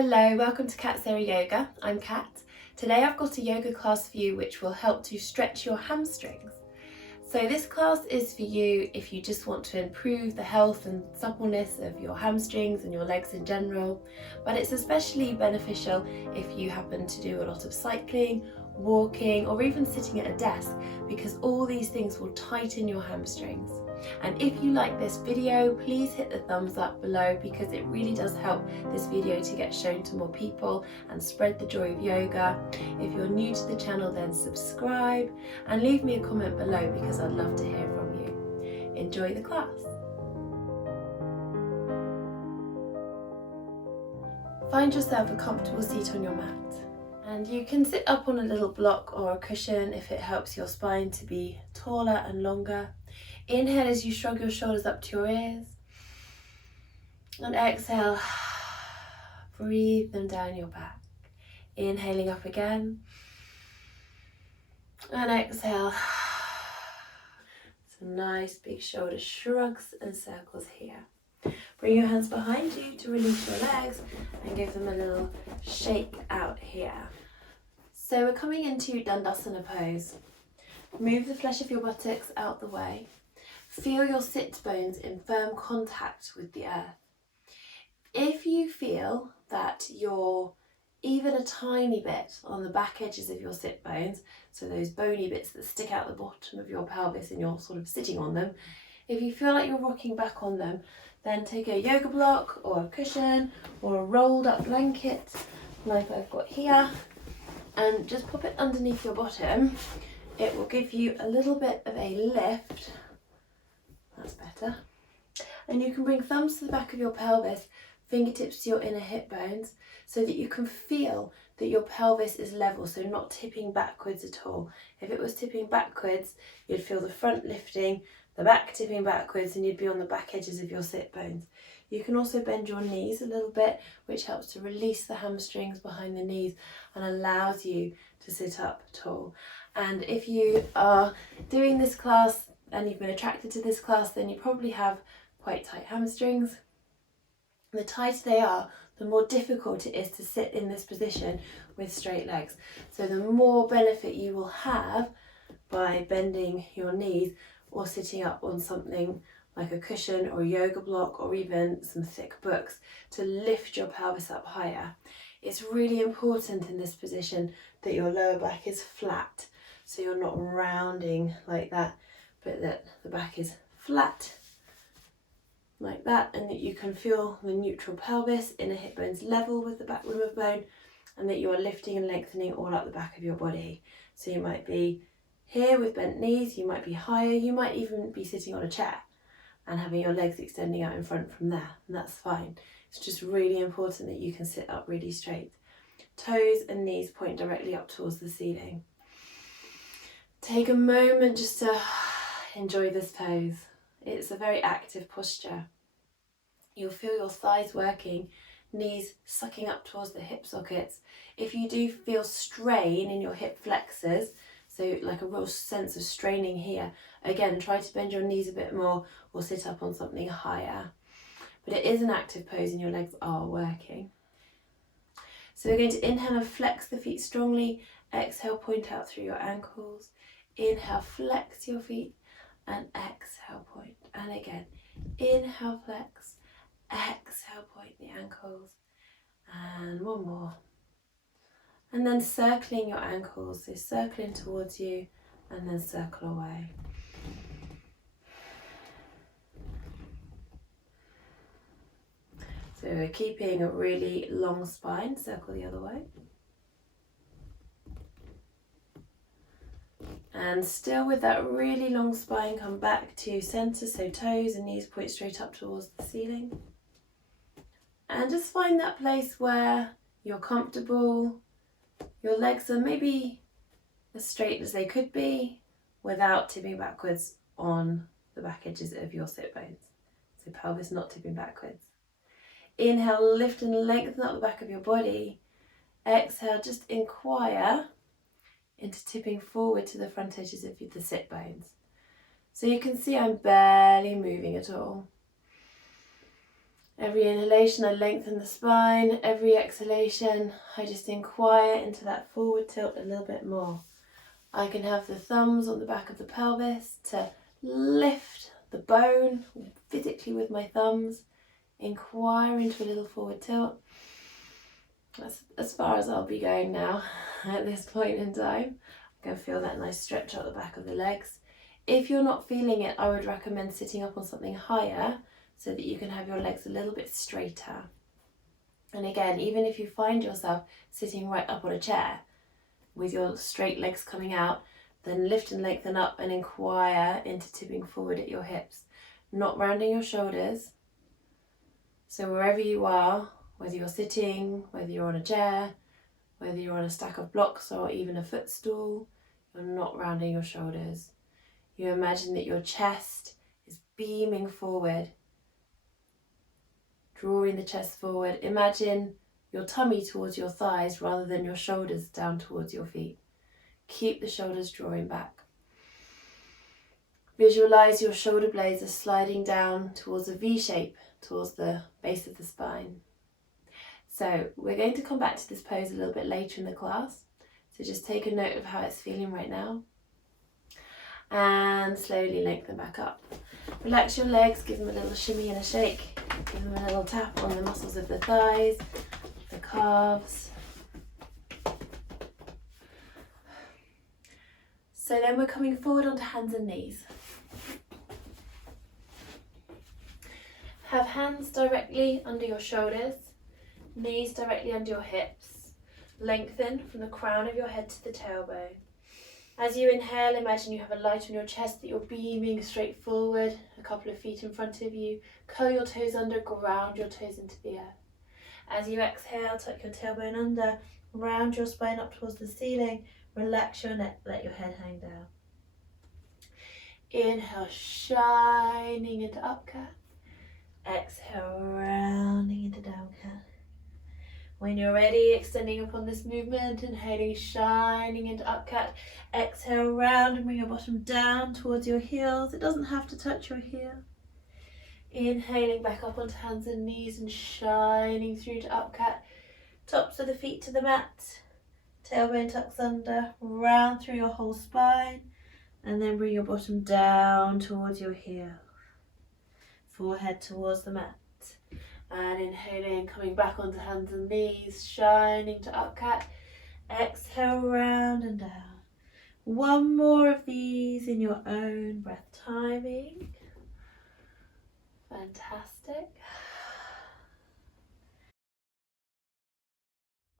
Hello, welcome to Kat Sara Yoga. I'm Kat. Today I've got a yoga class for you which will help to stretch your hamstrings. So this class is for you if you just want to improve the health and suppleness of your hamstrings and your legs in general, but it's especially beneficial if you happen to do a lot of cycling, walking, or even sitting at a desk, because all these things will tighten your hamstrings. And if you like this video, please hit the thumbs up below, because it really does help this video to get shown to more people and spread the joy of yoga. If you're new to the channel, then subscribe and leave me a comment below, because I'd love to hear from you. Enjoy the class. Find yourself a comfortable seat on your mat, and you can sit up on a little block or a cushion if it helps your spine to be taller and longer. Inhale as you shrug your shoulders up to your ears, and exhale, breathe them down your back. Inhaling up again, and exhale. Some nice big shoulder shrugs and circles here. Bring your hands behind you to release your legs and give them a little shake out here. So we're coming into Dandasana pose. Move the flesh of your buttocks out the way. Feel your sit bones in firm contact with the earth. If you feel that you're even a tiny bit on the back edges of your sit bones, so those bony bits that stick out the bottom of your pelvis and you're sort of sitting on them, if you feel like you're rocking back on them, then take a yoga block or a cushion or a rolled up blanket like I've got here, and just pop it underneath your bottom. It will give you a little bit of a lift. That's better. And you can bring thumbs to the back of your pelvis, fingertips to your inner hip bones, so that you can feel that your pelvis is level, so not tipping backwards at all. If it was tipping backwards, you'd feel the front lifting, the back tipping backwards, and you'd be on the back edges of your sit bones. You can also bend your knees a little bit, which helps to release the hamstrings behind the knees and allows you to sit up tall. And if you are doing this class and you've been attracted to this class, then you probably have quite tight hamstrings. The tighter they are, the more difficult it is to sit in this position with straight legs. So the more benefit you will have by bending your knees or sitting up on something like a cushion or a yoga block or even some thick books to lift your pelvis up higher. It's really important in this position that your lower back is flat, so you're not rounding like that, but that the back is flat like that, and that you can feel the neutral pelvis, inner hip bones level with the back rim of bone, and that you are lifting and lengthening all up the back of your body. So you might be here with bent knees, you might be higher, you might even be sitting on a chair and having your legs extending out in front from there, and that's fine. It's just really important that you can sit up really straight. Toes and knees point directly up towards the ceiling. Take a moment just to enjoy this pose. It's a very active posture. You'll feel your thighs working, knees sucking up towards the hip sockets. If you do feel strain in your hip flexors, so like a real sense of straining here, again, try to bend your knees a bit more or sit up on something higher. But it is an active pose and your legs are working. So we're going to inhale and flex the feet strongly. Exhale, point out through your ankles. Inhale, flex your feet, and exhale, point. And again, inhale, flex, exhale, point the ankles, and one more. And then circling your ankles, so circling towards you and then circle away. So we're keeping a really long spine, circle the other way. And still with that really long spine, come back to center, so toes and knees point straight up towards the ceiling. And just find that place where you're comfortable. Your legs are maybe as straight as they could be without tipping backwards on the back edges of your sit bones. So pelvis not tipping backwards. Inhale, lift and lengthen up the back of your body. Exhale, just inquire into tipping forward to the front edges of the sit bones. So you can see I'm barely moving at all. Every inhalation I lengthen the spine, every exhalation I just inquire into that forward tilt a little bit more. I can have the thumbs on the back of the pelvis to lift the bone physically with my thumbs, inquire into a little forward tilt. That's as far as I'll be going now at this point in time. I can feel that nice stretch out the back of the legs. If you're not feeling it, I would recommend sitting up on something higher so that you can have your legs a little bit straighter. And again, even if you find yourself sitting right up on a chair with your straight legs coming out, then lift and lengthen up and inquire into tipping forward at your hips, not rounding your shoulders. So wherever you are, whether you're sitting, whether you're on a chair, whether you're on a stack of blocks or even a footstool, you're not rounding your shoulders. You imagine that your chest is beaming forward, drawing the chest forward. Imagine your tummy towards your thighs rather than your shoulders down towards your feet. Keep the shoulders drawing back. Visualize your shoulder blades are sliding down towards a V shape, towards the base of the spine. So we're going to come back to this pose a little bit later in the class. So just take a note of how it's feeling right now. And slowly lengthen back up. Relax your legs, give them a little shimmy and a shake. Give them a little tap on the muscles of the thighs, the calves. So then we're coming forward onto hands and knees. Have hands directly under your shoulders, knees directly under your hips. Lengthen from the crown of your head to the tailbone. As you inhale, imagine you have a light on your chest, that you're beaming straight forward, a couple of feet in front of you. Curl your toes under, ground your toes into the earth. As you exhale, tuck your tailbone under, round your spine up towards the ceiling, relax your neck, let your head hang down. Inhale, shining into up cat. Exhale, rounding into down cat. When you're ready, extending upon this movement, inhaling, shining into up cat. Exhale, round and bring your bottom down towards your heels. It doesn't have to touch your heel. Inhaling back up onto hands and knees and shining through to up cat. Tops of the feet to the mat. Tailbone tucks under, round through your whole spine. And then bring your bottom down towards your heel. Forehead towards the mat. And inhaling, coming back onto hands and knees, shining to up cat. Exhale, round and down. One more of these in your own breath timing. Fantastic.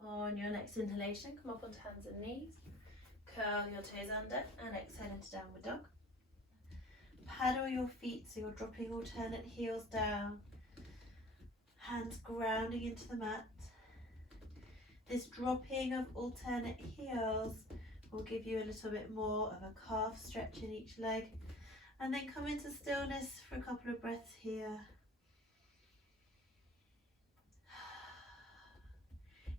On your next inhalation, come up onto hands and knees. Curl your toes under and exhale into downward dog. Paddle your feet so you're dropping alternate heels down. Hands grounding into the mat. This dropping of alternate heels will give you a little bit more of a calf stretch in each leg. And then come into stillness for a couple of breaths here.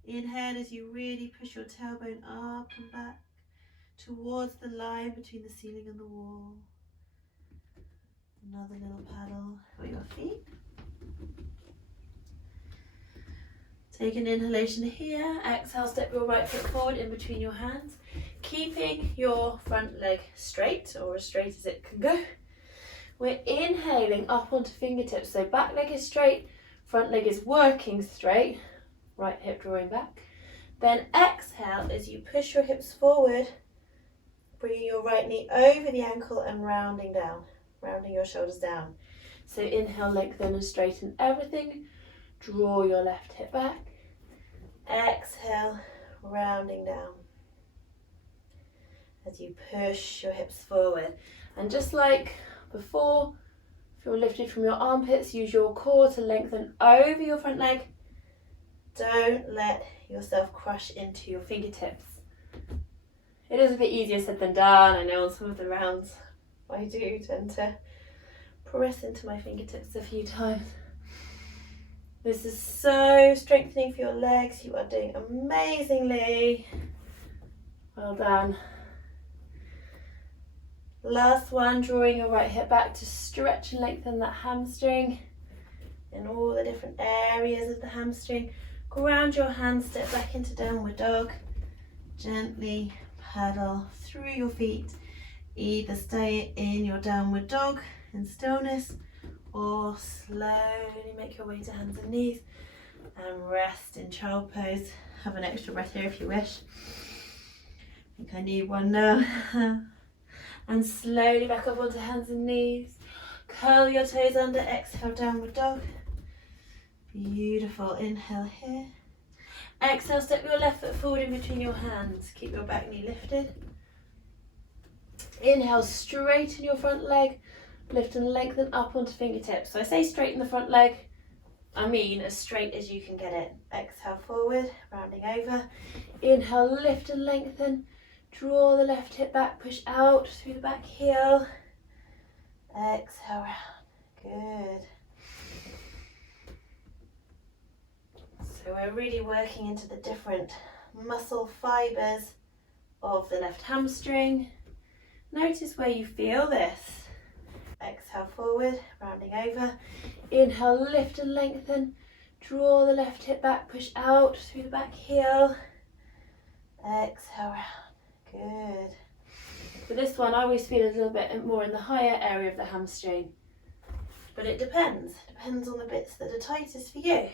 Inhale as you really push your tailbone up and back towards the line between the ceiling and the wall. Another little paddle for your feet. Take an inhalation here. Exhale, step your right foot forward in between your hands, keeping your front leg straight, or as straight as it can go. We're inhaling up onto fingertips, so back leg is straight, front leg is working straight, right hip drawing back. Then exhale as you push your hips forward, bringing your right knee over the ankle and rounding down, rounding your shoulders down. So inhale, lengthen and straighten everything. Draw your left hip back. Exhale, rounding down. As you push your hips forward. And just like before, if you're lifted from your armpits, use your core to lengthen over your front leg. Don't let yourself crush into your fingertips. It is a bit easier said than done. I know on some of the rounds I do tend to press into my fingertips a few times. This is so strengthening for your legs. You are doing amazingly. Well done. Last one, drawing your right hip back to stretch and lengthen that hamstring. in all the different areas of the hamstring. Ground your hands, step back into downward dog. Gently paddle through your feet. Either stay in your downward dog in stillness or slowly make your way to hands and knees and rest in child pose. Have an extra breath here if you wish. I think I need one now. And slowly back up onto hands and knees. Curl your toes under, exhale, downward dog. Beautiful, inhale here. Exhale, step your left foot forward in between your hands. Keep your back knee lifted. Inhale, straighten your front leg. Lift and lengthen up onto fingertips. So I say straighten the front leg, I mean as straight as you can get it. Exhale, forward, rounding over. Inhale, lift and lengthen. Draw the left hip back, push out through the back heel. Exhale, round. Good. So we're really working into the different muscle fibres of the left hamstring. Notice where you feel this. Exhale, forward, rounding over. Inhale, lift and lengthen. Draw the left hip back, push out through the back heel. Exhale, round. Good. For this one, I always feel a little bit more in the higher area of the hamstring. But it depends. Depends on the bits that are tightest for you.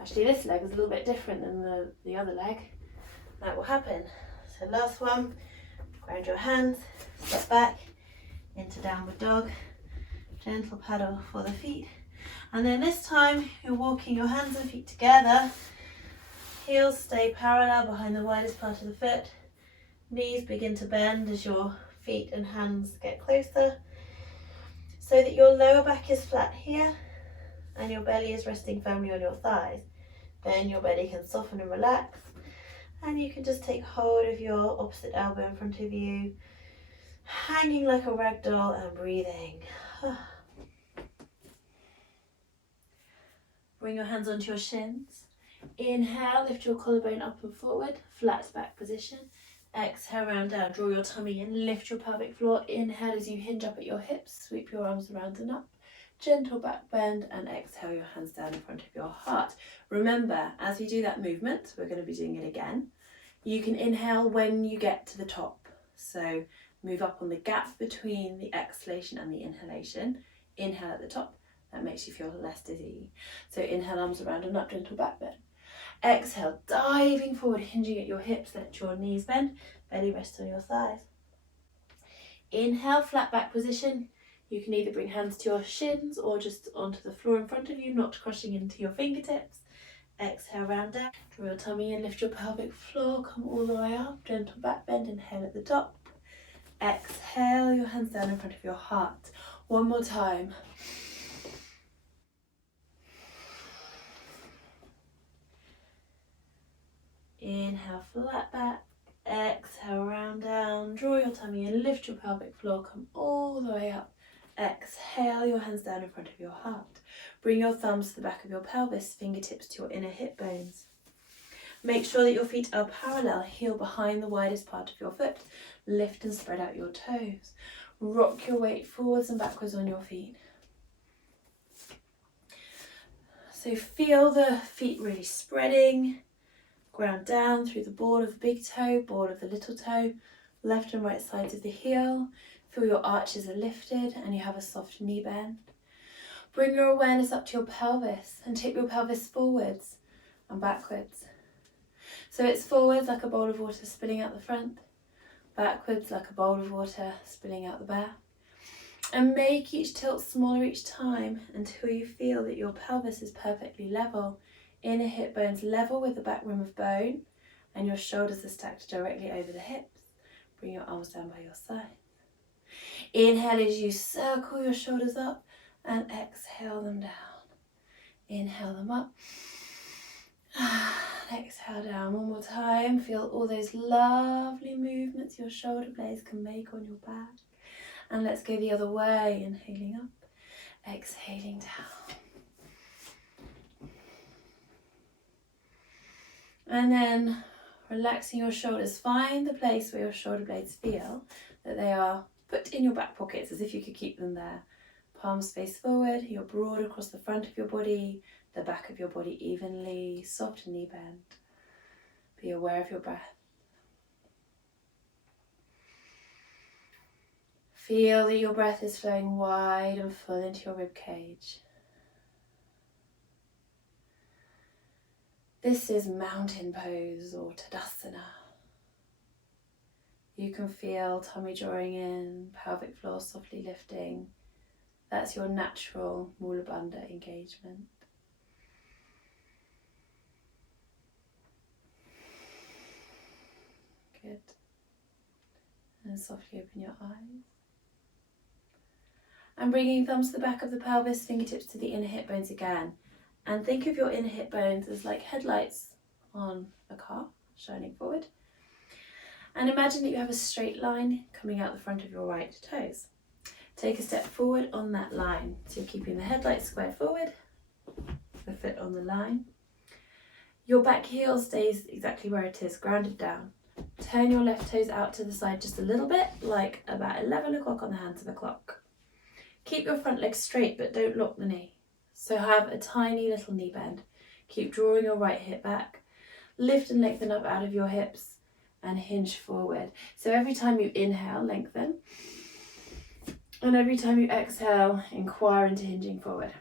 Actually, this leg is a little bit different than the other leg. That will happen. So last one, ground your hands, step back into downward dog. Gentle paddle for the feet. And then this time, you're walking your hands and feet together. Heels stay parallel behind the widest part of the foot. Knees begin to bend as your feet and hands get closer, so that your lower back is flat here and your belly is resting firmly on your thighs. Then your belly can soften and relax, and you can just take hold of your opposite elbow in front of you, hanging like a rag doll and breathing. Bring your hands onto your shins. Inhale, lift your collarbone up and forward, flat back position. Exhale, round down, draw your tummy in, lift your pelvic floor. Inhale as you hinge up at your hips, sweep your arms around and up. Gentle back bend, and exhale your hands down in front of your heart. Remember, as we do that movement, we're going to be doing it again. You can inhale when you get to the top. So move up on the gap between the exhalation and the inhalation. Inhale at the top, that makes you feel less dizzy. So inhale, arms around and up, gentle back bend. Exhale, diving forward, hinging at your hips, let your knees bend, belly rest on your thighs. Inhale, flat back position. You can either bring hands to your shins or just onto the floor in front of you, not crushing into your fingertips. Exhale, round down, draw your tummy in, lift your pelvic floor, come all the way up, gentle back bend, inhale at the top. Exhale, your hands down in front of your heart. One more time. Inhale, flat back. Exhale, round down. Draw your tummy in, lift your pelvic floor, come all the way up. Exhale, your hands down in front of your heart. Bring your thumbs to the back of your pelvis, fingertips to your inner hip bones. Make sure that your feet are parallel, heel behind the widest part of your foot. Lift and spread out your toes. Rock your weight forwards and backwards on your feet. So feel the feet really spreading. Ground down through the ball of the big toe, ball of the little toe, left and right sides of the heel. Feel your arches are lifted and you have a soft knee bend. Bring your awareness up to your pelvis and tip your pelvis forwards and backwards. So it's forwards like a bowl of water spilling out the front, backwards like a bowl of water spilling out the back. And make each tilt smaller each time until you feel that your pelvis is perfectly level. Inner hip bones level with the back rim of bone, and your shoulders are stacked directly over the hips. Bring your arms down by your side. Inhale as you circle your shoulders up, and exhale them down. Inhale them up. Exhale down. One more time. Feel all those lovely movements your shoulder blades can make on your back. And let's go the other way. Inhaling up, exhaling down. And then relaxing your shoulders. Find the place where your shoulder blades feel that they are put in your back pockets, as if you could keep them there. Palms face forward, you're broad across the front of your body, the back of your body evenly, soft knee bend. Be aware of your breath. Feel that your breath is flowing wide and full into your rib cage. This is mountain pose or Tadasana. You can feel tummy drawing in, pelvic floor softly lifting. That's your natural Mula Bandha engagement. Good. And softly open your eyes. And bringing thumbs to the back of the pelvis, fingertips to the inner hip bones again. And think of your inner hip bones as like headlights on a car, shining forward. And imagine that you have a straight line coming out the front of your right toes. Take a step forward on that line. So you're keeping the headlights squared forward, the foot on the line. Your back heel stays exactly where it is, grounded down. Turn your left toes out to the side just a little bit, like about 11 o'clock on the hands of the clock. Keep your front leg straight, but don't lock the knee. So have a tiny little knee bend. Keep drawing your right hip back. Lift and lengthen up out of your hips and hinge forward. So every time you inhale, lengthen. And every time you exhale, inquire into hinging forward.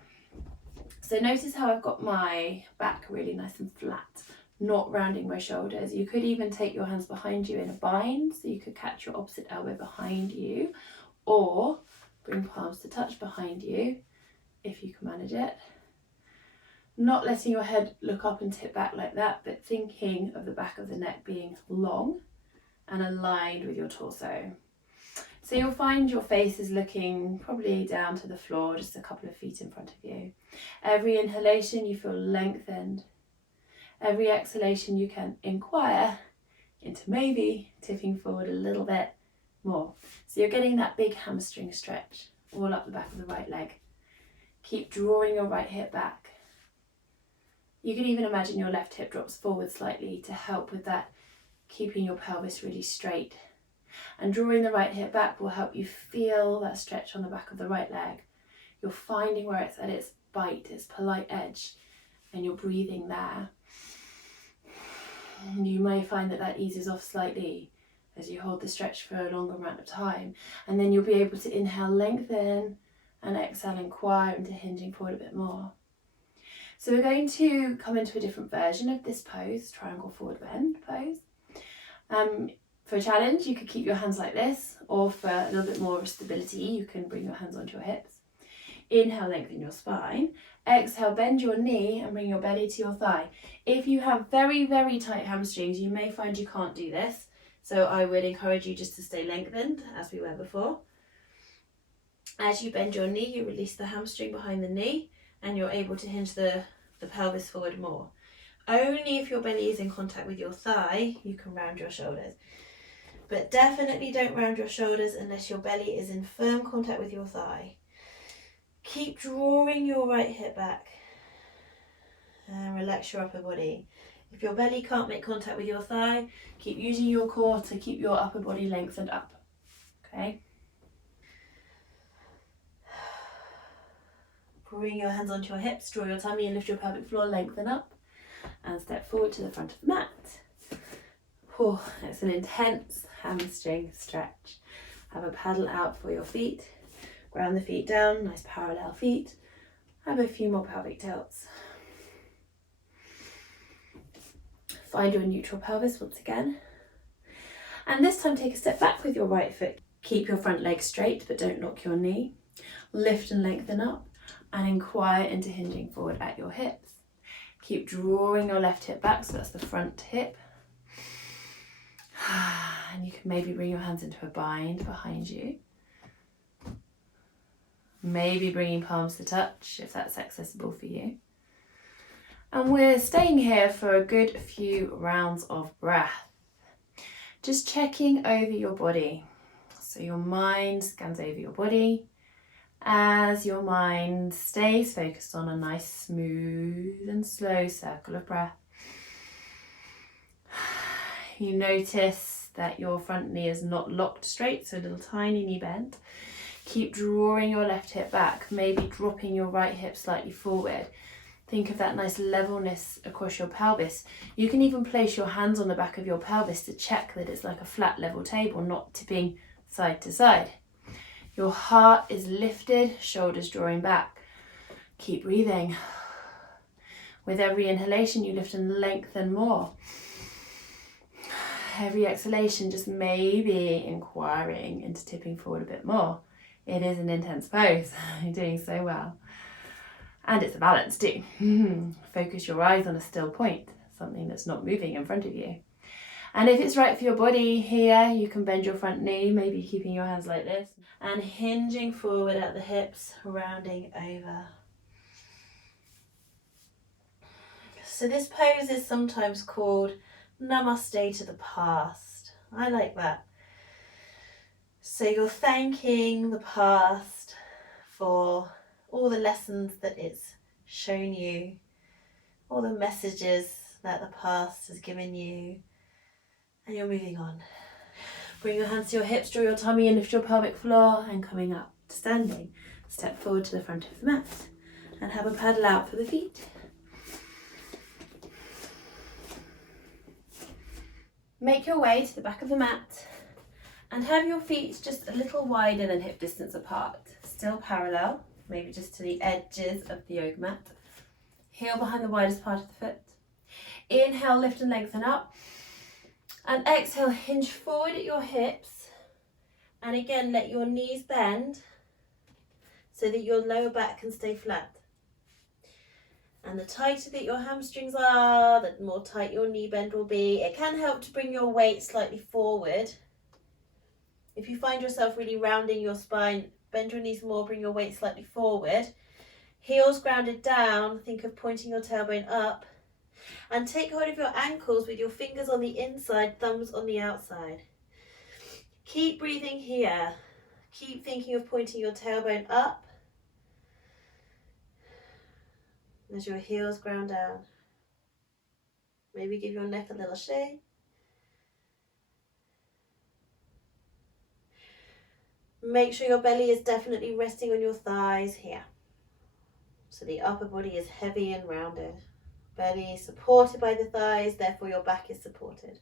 So notice how I've got my back really nice and flat, not rounding my shoulders. You could even take your hands behind you in a bind, so you could catch your opposite elbow behind you, or bring palms to touch behind you, if you can manage it. Not letting your head look up and tip back like that, but thinking of the back of the neck being long and aligned with your torso. So you'll find your face is looking probably down to the floor, just a couple of feet in front of you. Every inhalation you feel lengthened. Every exhalation you can inquire into maybe tipping forward a little bit more. So you're getting that big hamstring stretch all up the back of the right leg. Keep drawing your right hip back. You can even imagine your left hip drops forward slightly to help with that, keeping your pelvis really straight. And drawing the right hip back will help you feel that stretch on the back of the right leg. You're finding where it's at its bite, its polite edge, and you're breathing there. And you may find that that eases off slightly as you hold the stretch for a longer amount of time. And then you'll be able to inhale, lengthen, and exhale, inquire into hinging forward a bit more. So we're going to come into a different version of this pose, triangle forward bend pose. For a challenge, you could keep your hands like this, or for a little bit more of stability, you can bring your hands onto your hips. Inhale, lengthen your spine. Exhale, bend your knee and bring your belly to your thigh. If you have very, very tight hamstrings, you may find you can't do this. So I would encourage you just to stay lengthened, as we were before. As you bend your knee, you release the hamstring behind the knee, and you're able to hinge the pelvis forward more. Only if your belly is in contact with your thigh, you can round your shoulders. But definitely don't round your shoulders unless your belly is in firm contact with your thigh. Keep drawing your right hip back and relax your upper body. If your belly can't make contact with your thigh, keep using your core to keep your upper body lengthened up. Okay? Bring your hands onto your hips, draw your tummy and lift your pelvic floor, lengthen up and step forward to the front of the mat. Oh, it's an intense hamstring stretch. Have a paddle out for your feet. Ground the feet down, nice parallel feet. Have a few more pelvic tilts. Find your neutral pelvis once again. And this time take a step back with your right foot. Keep your front leg straight, but don't lock your knee. Lift and lengthen up and inquire into hinging forward at your hips. Keep drawing your left hip back, so that's the front hip. And you can maybe bring your hands into a bind behind you. Maybe bringing palms to touch if that's accessible for you. And we're staying here for a good few rounds of breath. Just checking over your body. So your mind scans over your body as your mind stays focused on a nice, smooth and slow circle of breath. You notice that your front knee is not locked straight, so a little tiny knee bend. Keep drawing your left hip back, maybe dropping your right hip slightly forward. Think of that nice levelness across your pelvis. You can even place your hands on the back of your pelvis to check that it's like a flat level table, not tipping side to side. Your heart is lifted, shoulders drawing back. Keep breathing. With every inhalation, you lift and lengthen more. Every exhalation, just maybe inquiring into tipping forward a bit more. It is an intense pose. You're doing so well. And it's a balance too. Focus your eyes on a still point, something that's not moving in front of you. And if it's right for your body here, you can bend your front knee, maybe keeping your hands like this, and hinging forward at the hips, rounding over. So this pose is sometimes called Namaste to the past. I like that. So you're thanking the past for all the lessons that it's shown you, all the messages that the past has given you, and you're moving on. Bring your hands to your hips, draw your tummy and lift your pelvic floor, and coming up to standing. Step forward to the front of the mat and have a paddle out for the feet. Make your way to the back of the mat and have your feet just a little wider than hip distance apart, still parallel, maybe just to the edges of the yoga mat. Heel behind the widest part of the foot. Inhale, lift and lengthen up. And exhale, hinge forward at your hips. And again, let your knees bend so that your lower back can stay flat. And the tighter that your hamstrings are, the more tight your knee bend will be. It can help to bring your weight slightly forward. If you find yourself really rounding your spine, bend your knees more, bring your weight slightly forward. Heels grounded down, think of pointing your tailbone up. And take hold of your ankles with your fingers on the inside, thumbs on the outside. Keep breathing here. Keep thinking of pointing your tailbone up as your heels ground down. Maybe give your neck a little shake. Make sure your belly is definitely resting on your thighs here. So the upper body is heavy and rounded. Belly supported by the thighs, therefore your back is supported.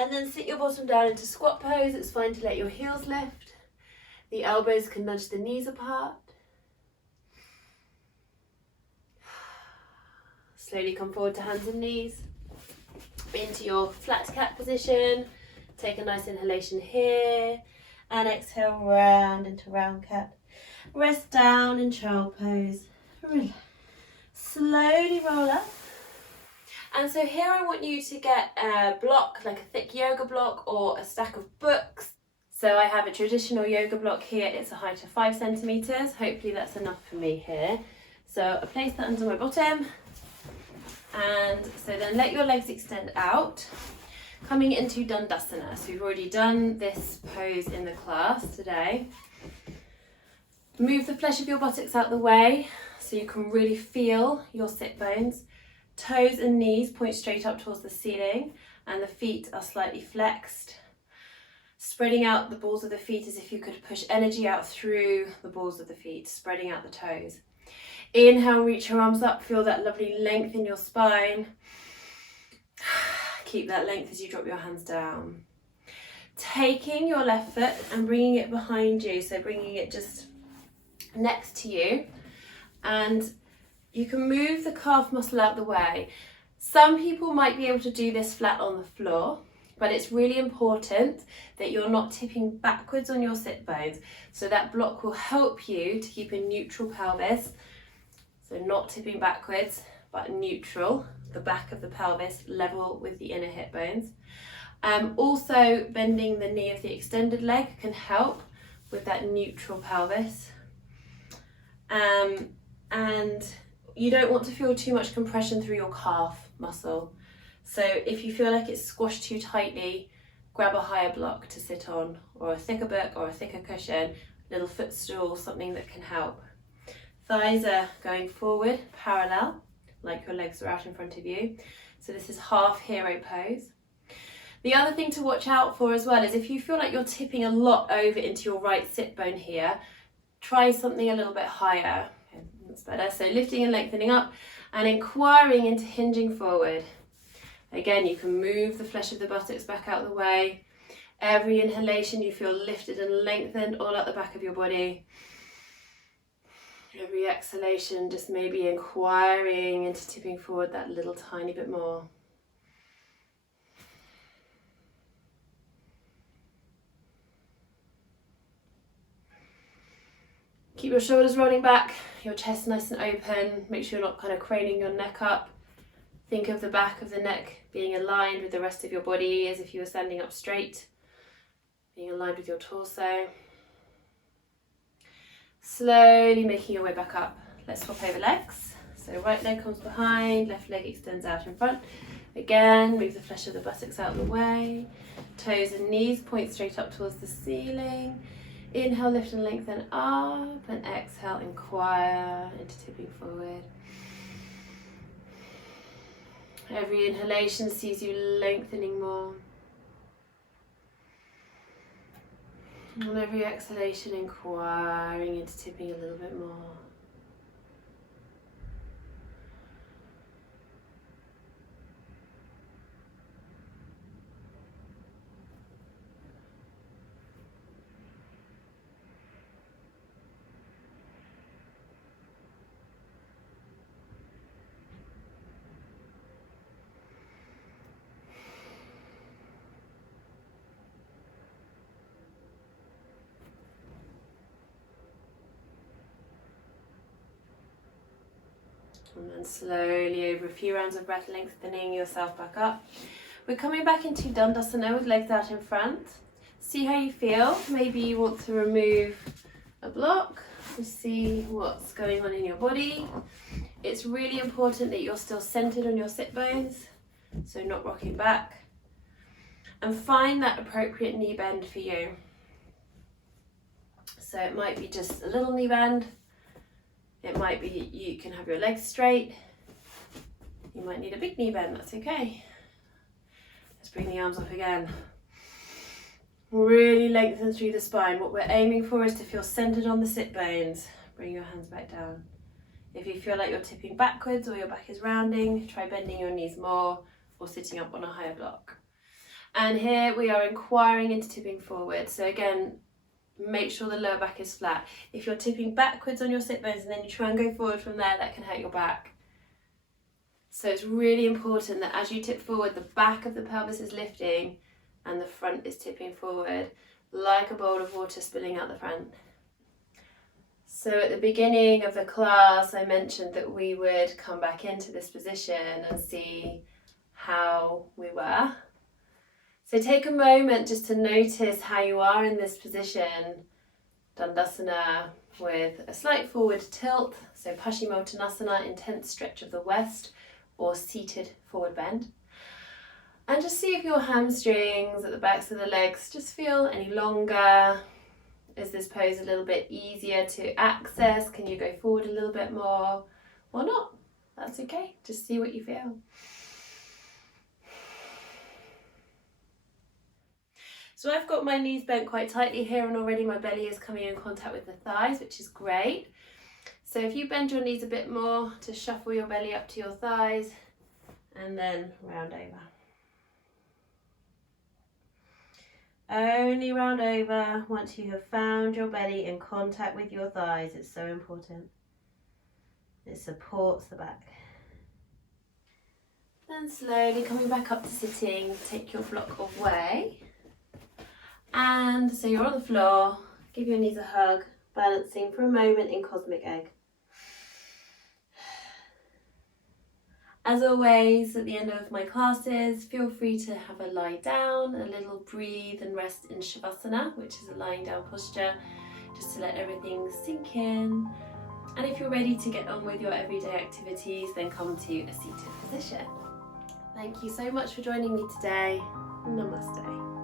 And then sit your bottom down into squat pose. It's fine to let your heels lift. The elbows can nudge the knees apart. Slowly come forward to hands and knees. Into your flat cat position. Take a nice inhalation here. And exhale, round into round cat. Rest down in child pose. Relax. Slowly roll up. And so here I want you to get a block, like a thick yoga block or a stack of books. So I have a traditional yoga block here. It's a height of 5 centimeters. Hopefully that's enough for me here. So I place that under my bottom. And so then let your legs extend out. Coming into Dandasana. So we've already done this pose in the class today. Move the flesh of your buttocks out the way so you can really feel your sit bones. Toes and knees point straight up towards the ceiling and the feet are slightly flexed. Spreading out the balls of the feet as if you could push energy out through the balls of the feet, spreading out the toes. Inhale, reach your arms up, feel that lovely length in your spine. Keep that length as you drop your hands down. Taking your left foot and bringing it behind you, so bringing it just next to you, and you can move the calf muscle out the way. Some people might be able to do this flat on the floor, but it's really important that you're not tipping backwards on your sit bones. So that block will help you to keep a neutral pelvis. So not tipping backwards, but neutral. The back of the pelvis level with the inner hip bones. Also bending the knee of the extended leg can help with that neutral pelvis. And you don't want to feel too much compression through your calf muscle. So if you feel like it's squashed too tightly, grab a higher block to sit on, or a thicker book or a thicker cushion, little footstool, something that can help. Thighs are going forward, parallel, like your legs are out in front of you. So this is half hero pose. The other thing to watch out for as well is if you feel like you're tipping a lot over into your right sit bone here, try something a little bit higher. Okay, that's better. So lifting and lengthening up and inquiring into hinging forward. Again, you can move the flesh of the buttocks back out of the way. Every inhalation you feel lifted and lengthened all up the back of your body. Every exhalation just maybe inquiring into tipping forward that little tiny bit more. Keep your shoulders rolling back, your chest nice and open. Make sure you're not kind of craning your neck up. Think of the back of the neck being aligned with the rest of your body as if you were standing up straight. Being aligned with your torso. Slowly making your way back up. Let's swap over legs. So right leg comes behind, left leg extends out in front. Again, move the flesh of the buttocks out of the way. Toes and knees point straight up towards the ceiling. Inhale, lift and lengthen up, and exhale, inquire into tipping forward. Every inhalation sees you lengthening more. And every exhalation, inquiring into tipping a little bit more. And then slowly over a few rounds of breath, lengthening yourself back up. We're coming back into Dandasana with legs out in front. See how you feel. Maybe you want to remove a block to see what's going on in your body. It's really important that you're still centered on your sit bones, so not rocking back. And find that appropriate knee bend for you. So it might be just a little knee bend. It might be you can have your legs straight. You might need a big knee bend, that's okay. Let's bring the arms up again. Really lengthen through the spine. What we're aiming for is to feel centered on the sit bones. Bring your hands back down. If you feel like you're tipping backwards or your back is rounding, try bending your knees more or sitting up on a higher block. And here we are inquiring into tipping forward. So again, make sure the lower back is flat. If you're tipping backwards on your sit bones and then you try and go forward from there, that can hurt your back. So it's really important that as you tip forward, the back of the pelvis is lifting and the front is tipping forward, like a bowl of water spilling out the front. So at the beginning of the class, I mentioned that we would come back into this position and see how we were. So take a moment just to notice how you are in this position. Dandasana with a slight forward tilt, so Paschimottanasana, intense stretch of the west, or seated forward bend. And just see if your hamstrings at the backs of the legs just feel any longer. Is this pose a little bit easier to access? Can you go forward a little bit more or not? That's okay, just see what you feel. So I've got my knees bent quite tightly here and already my belly is coming in contact with the thighs, which is great. So if you bend your knees a bit more to shuffle your belly up to your thighs and then round over. Only round over once you have found your belly in contact with your thighs. It's so important. It supports the back. Then slowly coming back up to sitting, take your block away. And so you're on the floor, give your knees a hug, balancing for a moment in cosmic egg. As always, at the end of my classes, feel free to have a lie down, a little breathe and rest in Savasana, which is a lying down posture, just to let everything sink in. And if you're ready to get on with your everyday activities, then come to a seated position. Thank you so much for joining me today. Namaste.